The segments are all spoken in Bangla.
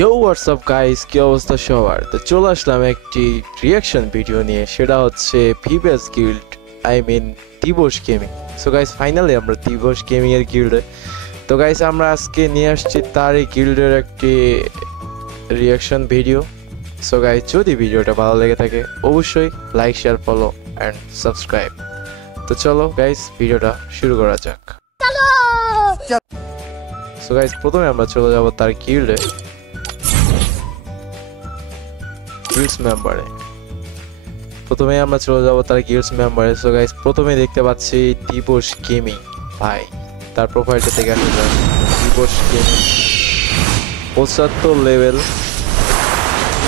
ইয়ো হোয়াটসঅ্যাপ গাইস, কি অবস্থা সবার? তো চলে আসলাম একটি রিয়াকশন ভিডিও নিয়ে, সেটা হচ্ছে ভিভেস গিল্ড, আই মিন দিবস গেমিং। সো গাইস, ফাইনালি আমরা দিবস গেমিং এর গিল্ডে। তো গাইস, আমরা আজকে নিয়ে আসছি তার এই গিল্ডের একটি রিয়াকশন ভিডিও। সো গাইস, যদি ভিডিওটা ভালো লেগে থাকে অবশ্যই like, share, follow and subscribe. তো চলো গাইস, ভিডিওটা শুরু করা যাক। সো গাইস, প্রথমে আমরা চলে যাব তার গিল্ডে, গিল্ডস মেম্বারে। প্রথমে আমরা চলে যাব তার গিল্ডস মেম্বারে। সো গাইস, প্রথমে দেখতে পাচ্ছি দিবস গেমিং ভাই, তার প্রোফাইলটা থেকে আসা যাক। দিবস গেমিং 75 লেভেল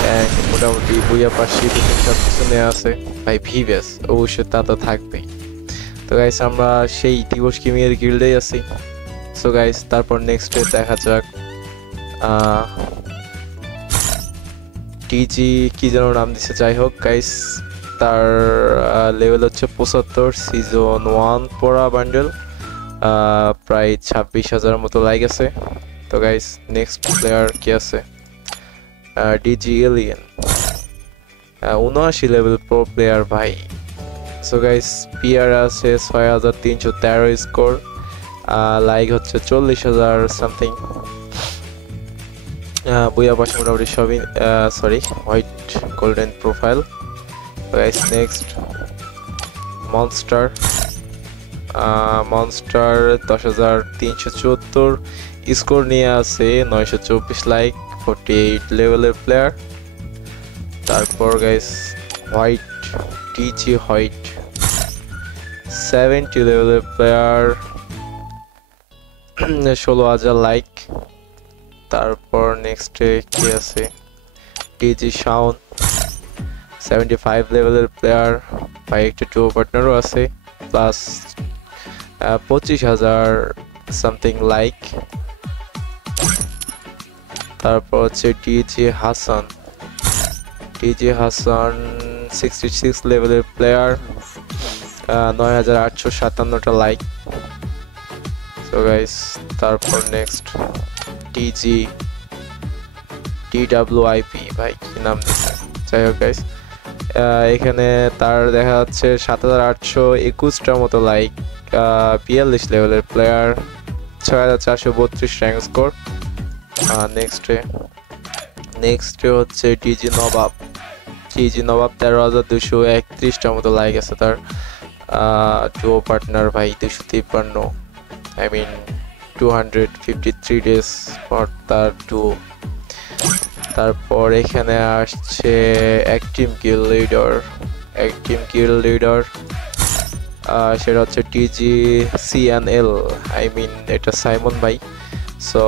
অ্যান্ড মোটামুটি বইয়া পাশে সব কিছু নেওয়া আছে ভাই। ভিভেস অবশ্যই তা তো থাকবেই। তো গাইস, আমরা সেই দিবস গেমিং এর গিল্ডেই আছি। সো গাইস, তারপর নেক্সটে দেখা যাক টিজি কি যেন নাম দিছে, যাই হোক গাইস, তার লেভেল হচ্ছে 75, সিজন 1 পড়া বান্ডেল, প্রায় 26,000 মতো লাইক আছে। তো গাইস, নেক্সট প্লেয়ার কি আছে? DG alien 79 level pro player ভাই। সো গাইস, পিআর আছে 6,313 স্কোর, লাইক হচ্ছে 40,000 সামথিং। বইয়া পাশে মোটামুটি সবই sorry white golden profile. Guys, next monster 10,374 score নিয়ে আছে, 924 লাইক, 48 লেভেলের প্লেয়ার। তারপর গাইস, হোয়াইট টিজি হোয়াইট 70 লেভেলের প্লেয়ার, 16,000 লাইক। তারপর নেক্সটে কি আছে? টিজি শাউন 75 লেভেলের প্লেয়ার ভাই, একটা টু পার্টনারও আছে, প্লাস 25,000 সামথিং লাইক। তারপর হচ্ছে টিজি হাসান 66 লেভেলের প্লেয়ার, 9,857টা লাইক। সো গাইস, তারপর নেক্সট টিজি টিডব্লিউআইপি ভাই, কি নাম দিচ্ছে, যাই হোক গাইস, এখানে তার দেখা যাচ্ছে 7,821টার মতো লাইক, 42 লেভেলের প্লেয়ার, 6,432 র্যাঙ্ক স্কোর। নেক্সটে হচ্ছে টিজি নবাব 13,231টার মতো লাইক আছে তার, ডুও পার্টনার ভাই 253, আই মিন 253 ডেজ পর তার ডুও। তারপর এখানে আসছে অ্যাক্টিভ গিল্ড লিডার, সেটা হচ্ছে টিজি সিএনএল, আই মিন এটা সাইমন ভাই। So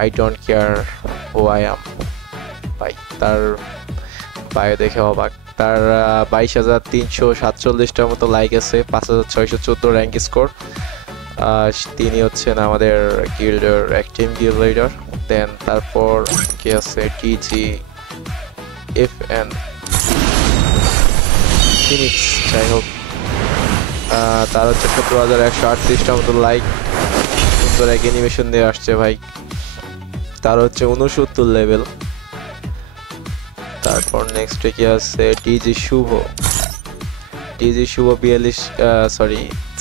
I don't care who I am ভাই, তার বায়ো দেখে অবাক। তার 22,347টার মতো লাইক আছে, 5,614 র্যাঙ্ক স্কোর। তিনি হচ্ছেন আমাদের গিল্ডের অ্যাক্টিভ গিল্ড লিডার। দেন তারপর কি আছে? টিজি এফএন ফিনিক্স, যাই হোক, তার হচ্ছে 17,138টার মতো লাইক, সুন্দর এক অ্যানিমেশন দিয়ে আসছে ভাই। তার হচ্ছে 69 লেভেল। তারপর নেক্সটে কি আছে? ডিজি শুভ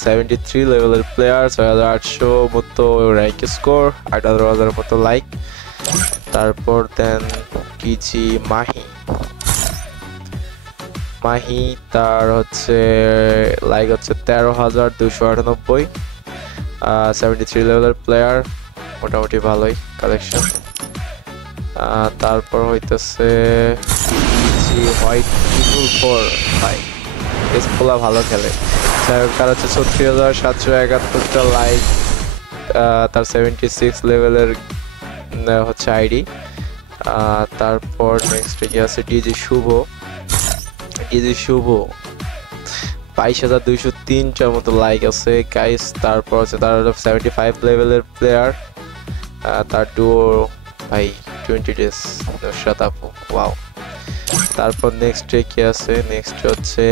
73 লেভেলের প্লেয়ার, 6,800 মতো র্যাঙ্ক স্কোর, 18,000 মতো লাইক। তারপর দেন টিজি মাহি, তার হচ্ছে লাইক হচ্ছে 13,298, 73 লেভেলের প্লেয়ার, মোটামুটি ভালোই কালেকশন। তারপর হইতেছে টিজি হোয়াইট 4 ভাই, এসপোলা ভালো খেলে, তার হচ্ছে 36,771টা লাইক, তার 76 লেভেলের হচ্ছে আইডি। তারপর নেক্সট কি আছে? ডিজি শুভ 22,203টার মতো লাইক আছে গাইস। তারপর হচ্ছে তার 75 লেভেলের প্লেয়ার, তার ডুও ভাই 20 ডেজ, নুসরাত আপু, ওয়াও। তারপর নেক্সটে কি আছে? নেক্সট হচ্ছে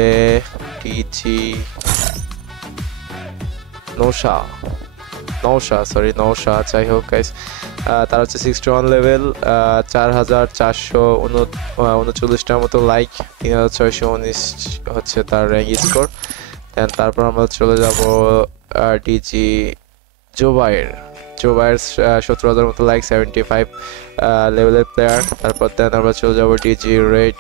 টিজি নৌশা, যাই হোক গাইস, তার হচ্ছে 61 লেভেল, 4439টার মতো লাইক, 3619 হচ্ছে তার র্যাঙ্ক স্কোর। দেন তারপর আমরা চলে যাব ডিজি জোবায়ের। 17,000 মতো লাইক, 75 লেভেলের প্লেয়ার। তারপর দেন আমরা চলে যাব DG red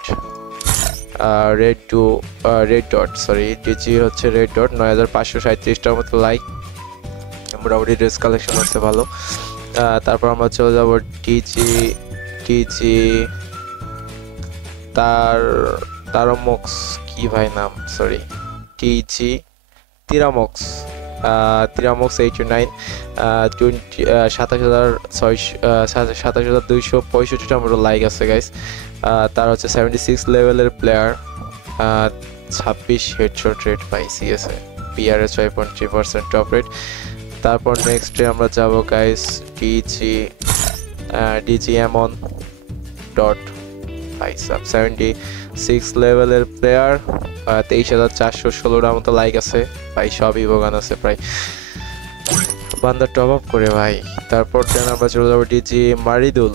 dot, sorry DG হচ্ছে রেড ডট, 9537টার মতো লাইক, মোটামুটি ড্রেস কালেকশন হচ্ছে ভালো। তারপর আমরা চলে যাব ডিজি তারমক্স, কি ভাই নাম, সরি ডিজি তিরামক্স 89, 27,265টার মতো লাইক আছে গাইস। তার হচ্ছে 76 লেভেলের প্লেয়ার, 26 হেডশট রেট পাই সিএসএ, পিআরএস 5.3% টপ রেট। তারপর নেক্সটে আমরা যাব গাইস ডিজি এমন ডট, ভাই সাব 76 লেভেলের প্লেয়ার, 23,416টার মতো লাইক আছে ভাই, সবই বোগান আছে প্রায়, বান্দা টপ আপ করে ভাই। তারপর দেন আমরা চলে যাবো ডিজি মারিদুল,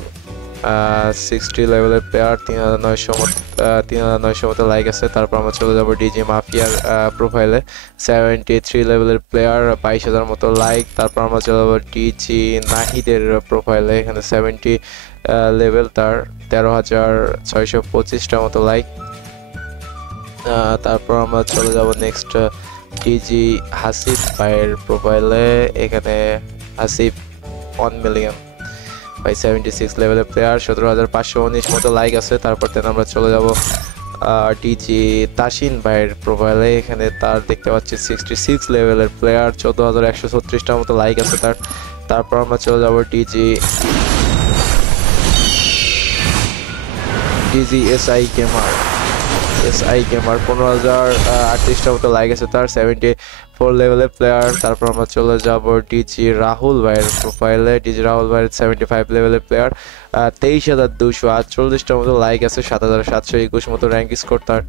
60 লেভেলের প্লেয়ার, 3,900 মতো লাইক আছে। তারপর আমরা চলে যাবো ডিজি মাফিয়ার প্রোফাইলে, 73 লেভেলের প্লেয়ার, 22,000 মতো লাইক। তারপর আমরা চলে যাবো ডিজি নাহিদের প্রোফাইলে, এখানে 70 লেভেল, তার 13,625টার মতো লাইক। তারপর আমরা চলে যাব নেক্সট ডিজি হাসিফ ভাইয়ের প্রোফাইলে, এখানে হাসিফ 1 মিলিয়ন বাই, 76 লেভেলের প্লেয়ার, 17,519 মতো লাইক আছে। তারপর দেন আমরা চলে যাব ডিজি তাসিন ভাইয়ের প্রোফাইলে, এখানে তার দেখতে পাচ্ছি 66 লেভেলের প্লেয়ার, 14,136টার মতো লাইক আছে তার। তারপর আমরা চলে যাব ডিজি এসআই গেমার, 15,038টার মতো লাইক আছে তার, 74 লেভেলের প্লেয়ার। তারপর আমরা চলে যাব ডিজি রাহুল ভাইয়ের প্রোফাইলে, ডিজি রাহুল ভাইয়ের 75 লেভেলের প্লেয়ার, 23,248টার মতো লাইক আছে, 7,721 মতো র্যাঙ্ক স্কোর তার।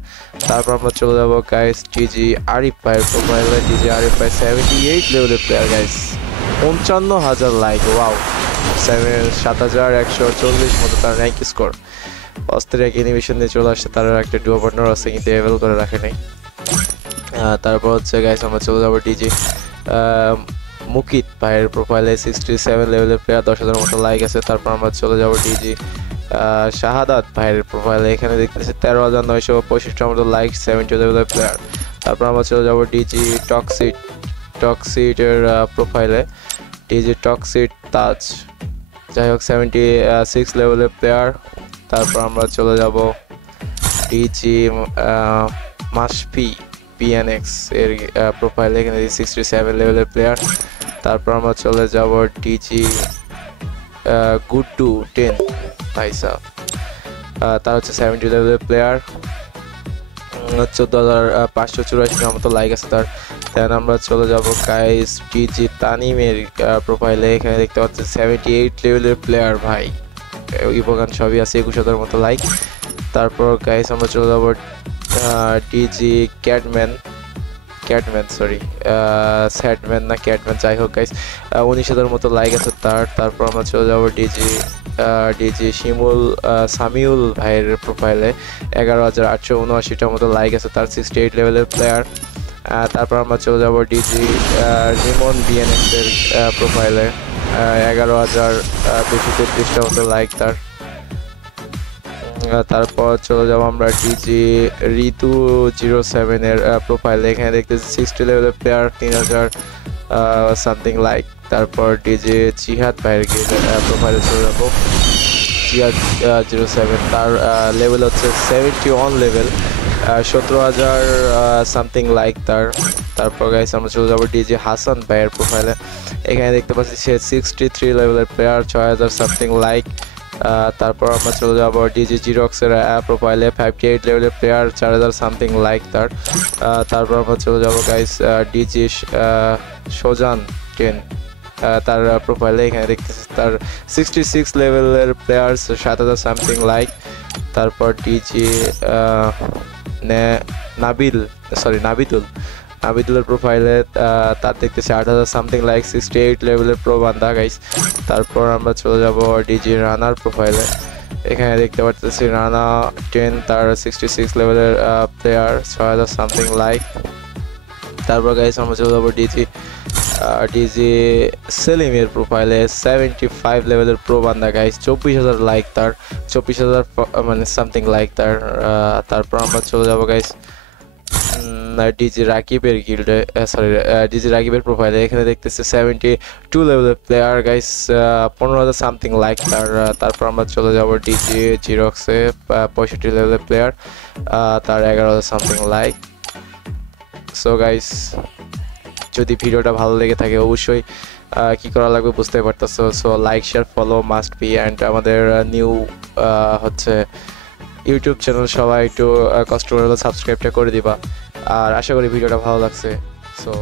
তারপর আমরা চলে যাব গাইস ডিজি আরিফ ভাইয়ের প্রোফাইলে, ডিজি আরিফ ভাই 78 লেভেলের প্লেয়ার গাইস, 55,000 লাইক, ওয়াও, 7,140 মতো তার র্যাঙ্ক স্কোর। অস্ত্রের এক অ্যানিমেশন দিয়ে চলে আসছে, তার একটা ডুও পার্টনার আছে কিন্তু এভেল করে রাখে নাই। তারপর হচ্ছে গাইস আমরা চলে যাবো ডিজি মুকিত ভাইয়ের প্রোফাইলে, 67 লেভেলের প্লেয়ার, 10,000 মতো লাইক আছে। তারপর আমরা চলে যাবো ডিজি শাহাদাত ভাইয়ের প্রোফাইলে, এখানে দেখতেছি 13,965টার মতো লাইক, 70 লেভেলের প্লেয়ার। তারপর আমরা চলে যাবো ডিজি টক্সিটের প্রোফাইলে, ডিজি টক্সিট তাজ, যাই হোক 76 লেভেলের প্লেয়ার। তারপর আমরা চলে যাব ডিজি মাসফি পিএনএক্স এর প্রোফাইলে, এখানে 67 লেভেলের প্লেয়ার। তারপর আমরা চলে যাব ডিজি গুড্ডু 10 ভাইসা, তার হচ্ছে 70 লেভেলের প্লেয়ার, 14,584টার মতো লাইক আছে তার। দেন আমরা চলে যাব গাইস ডিজি তানিমের প্রোফাইলে, এখানে দেখতে পাচ্ছেন 78 লেভেলের প্লেয়ার ভাই, ইভোগান সবই আছে, 21,000 মতো লাইক। তারপর গাইস আমরা চলে যাব ডিজি ক্যাটম্যান, সরি স্যাডম্যান না ক্যাটম্যান, যাই হোক গাইস 19,000 মতো লাইক আছে তার। তারপর আমরা চলে যাব ডিজি সামিউল ভাইয়ের প্রোফাইলে, 11,879টার মতো লাইক আছে তার, 68 লেভেলের প্লেয়ার। তারপর আমরা চলে যাব ডিজি রিমন বিএনএক্স এর প্রোফাইলে, 11,233টার মতো লাইক তার। তারপর চলে যাব আমরা ডিজি ঋতু 07 এর প্রোফাইলে, এখানে দেখতেছি 60 লেভেলের প্লেয়ার, 3,000 সামথিং লাইক। তারপর ডিজি জিহাদ ভাইয়ের প্রোফাইলে চলে যাবো, জিহাদ 07, তার লেভেল হচ্ছে 71 লেভেল, 17,000 সামথিং লাইক তার। তারপর গাইস আমরা চলে যাবো ডিজি হাসান ভাইয়ের প্রোফাইলে, এখানে দেখতে পাচ্ছি সে 63 লেভেলের প্লেয়ার, 6,000 সামথিং লাইক। তারপর আমরা চলে যাব ডিজি জিরক্সের প্রোফাইলে, 58 লেভেলের প্লেয়ার, 4,000 সামথিং লাইক তার। তারপর আমরা চলে যাব গাইস ডিজি সোজান 10, তার প্রোফাইলে, এখানে দেখতেছি তার 66 লেভেলের প্লেয়ার, 7,000 সামথিং লাইক। তারপর ডিজি নাবিদুল আবিদুলের প্রোফাইলে তার দেখতেছি 8000 সামথিং লাইক, 68 লেভেলের প্রো বান্দা গাইস। তারপর আমরা চলে যাব ডিজি রানার প্রোফাইলে। এখানে দেখতে পাচ্ছি রানা 10, তার 66 লেভেলের প্লেয়ার, 6000 সামথিং লাইক। তারপর গাইস আমরা চলে যাবো ডিজি সেলিমের প্রোফাইলে, 75 লেভেলের প্রো বান্দা গাইস, 24000 লাইক তার, 24000 মানে সামথিং লাইক তার। তারপর আমরা চলে যাবো গাইস ডিজি রাকিবের গিল্ডে, সরি ডিজি রাকিবের প্রোফাইলে। এখানে দেখতেছি 72 লেভেলের প্লেয়ার গাইস, 15000 সামথিং লাইক তার। তারপর আমরা চলে যাব ডিজি জিরক্সে, 65 লেভেলের প্লেয়ার, তার 11000 সামথিং লাইক। সো গাইস যদি ভিডিওটা ভালো লেগে থাকে অবশ্যই কি করা লাগবে বুঝতে পারতেছো। So like share follow must be, and আমাদের নিউ হচ্ছে ইউটিউব চ্যানেল সবাই একটু কষ্ট করে সাবস্ক্রাইবটা করে দিবা। আর আশা করি ভিডিওটা ভালো লাগছে। সো